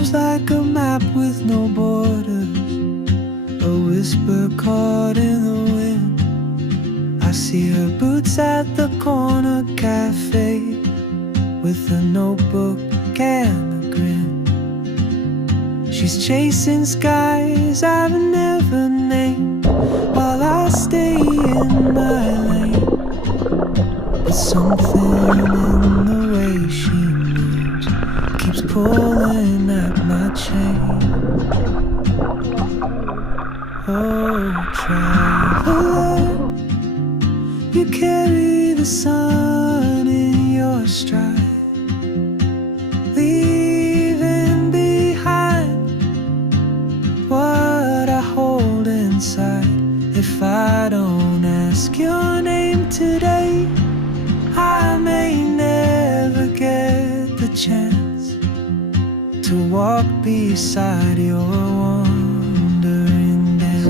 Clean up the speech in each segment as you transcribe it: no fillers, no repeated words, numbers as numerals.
moves like a map with no borders, a whisper caught in the wind. I see her boots at the corner cafe, with a notebook and a grin. She's chasing skies I've never named, while I stay in my lane. But something in the way she moves keeps pulling at my chain. Oh, traveler, you carry the sun in your stride, leaving behind what I hold inside. If I don't ask your name today, I may never get the chance to walk beside your wandering dance.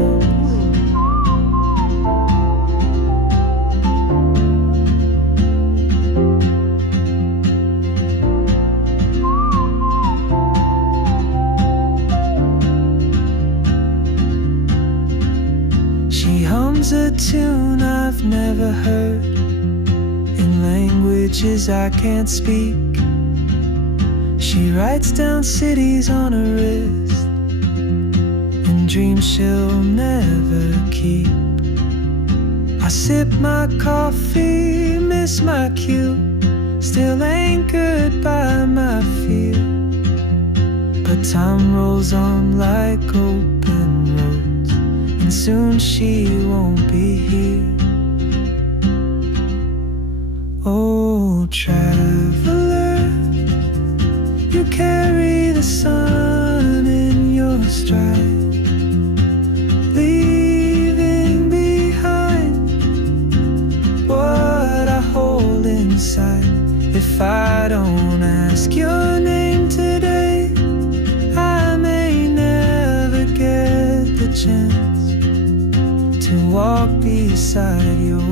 She hums a tune I've never heard, in languages I can't speak. She writes down cities on her wrist, and dreams she'll never keep. I sip my coffee, miss my cue, still anchored by my fear. But time rolls on like open roads, and soon she won't be here. Oh, traveler, you carry the sun in your stride, leaving behind what I hold inside. If I don't ask your name today, I may never get the chance to walk beside your